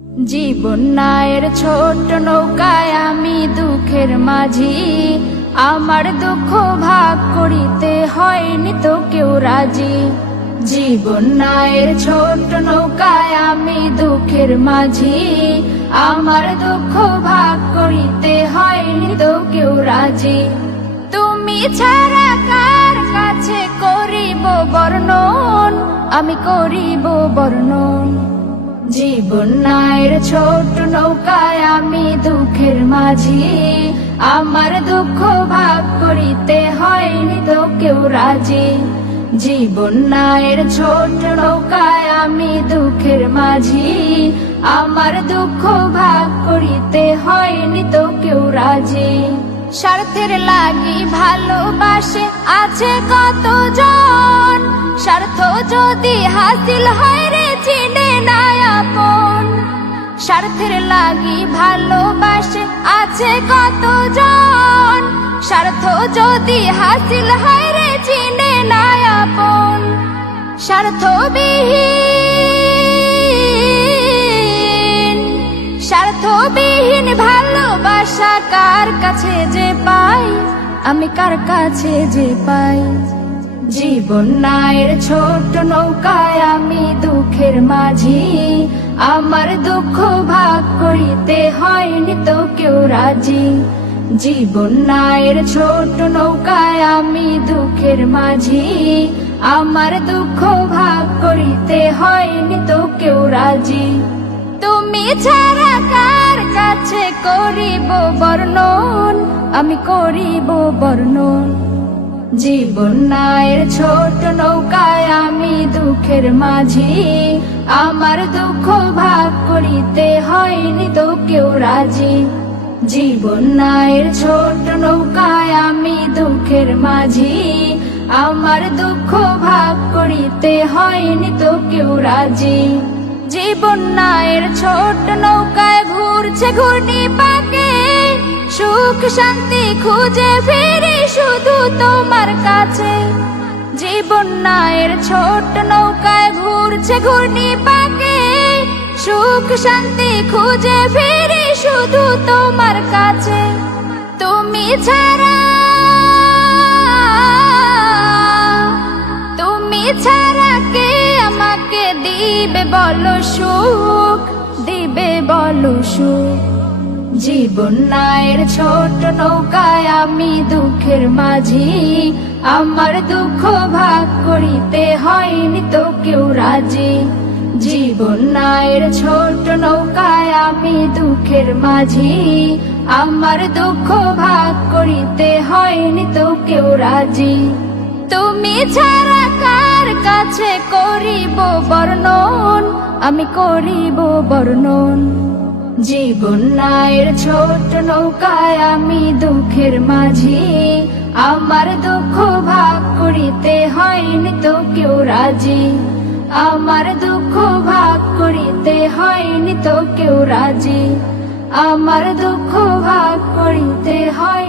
জীবন নায়ের ছোট নৌকায় আমি দুঃখের মাঝি, আমার দুঃখ ভাগ করিতে হয়নি তো কেউ রাজি। জীবন নায়ের ছোট নৌকায় আমি দুঃখের মাঝি, আমার দুঃখ ভাগ করিতে হয়নি তো কেউ রাজি। তুমি ছাড়া কার কাছে করিব বর্ণন, আমি করিব বর্ণন। জীবন নায়ের ছোট নৌকায় আমি দুঃখের মাঝি, আমার দুঃখ ভাগ করিতে হয়নি তো কেউ রাজি। জীবন নায়ের ছোট নৌকায় আমি দুঃখের মাঝি, আমার দুঃখ ভাগ করিতে হয়নি তো কেউ রাজি। স্বার্থের লাগি ভালোবাসে আছে কতজন, স্বার্থ যদি হাসিল হয় রে চিনে না আপন। স্বার্থের লাগি ভালোবাসে আছে কতজন, স্বার্থ যদি হাসিল হয় রে চিনে না আপন। স্বার্থবিহীন ভালোবাসা কার কাছে যে পাই, আমি কার কাছে যে পাই। জীবন নায়ের ছোট নৌকায় আমি দুঃখের মাঝি, আমার দুঃখ ভাগ করিতে হয়নি তো কেউ রাজি। জীবন নায়ের ছোট নৌকায় আমি দুঃখের মাঝি, আমার দুঃখ ভাগ করিতে হয়নি তো কেউ রাজি। তুমি ছাড়া কার কাছে করিব বর্ণন, আমি করিব বর্ণন। জীবন নায়ের ছোট নৌকায় আমি দুঃখের মাঝি, আমার দুঃখ ভাগ করিতে হয়নি তো কেউ রাজি। জীবন নায়ের ছোট নৌকায় আমি দুঃখের মাঝি, আমার দুঃখ ভাগ করিতে হয়নি তো কেউ রাজি। জীবন নায়ের ছোট নৌকায় ঘুরছে ঘূর্ণি পাকে, সুখ শান্তি খুঁজে ফিরি শুধু তোমার কাছে। জীবন নায়ের ছোট নৌকায় ঘুরছে ঘূর্ণি পাকে, সুখ শান্তি খুঁজে ফিরি শুধু তোমার কাছে। তুমি ছাড়া কে আমাকে দিবে বলো সুখ, দিবে বলো সুখ। জীবন নায়ের ছোট নৌকায় আমি দুঃখের মাঝি, আমার দুঃখ ভাগ করিতে হয়নি তো কেউ রাজি। জীবন নায়ের ছোট নৌকায় আমি দুঃখের মাঝি, আমার দুঃখ ভাগ করিতে হয়নি তো কেউ রাজি। তুমি ছাড়া কার কাছে করিব বর্ণন, আমি করিব বর্ণন। জীবন নায়ের ছোট নৌকায় আমি দুঃখের মাঝি, আমার দুঃখ ভাগ করিতে হয়নি তো কেউ রাজি। আমার দুঃখ ভাগ করিতে হয়নি তো কেউ রাজি, আমার দুঃখ ভাগ করিতে হয়।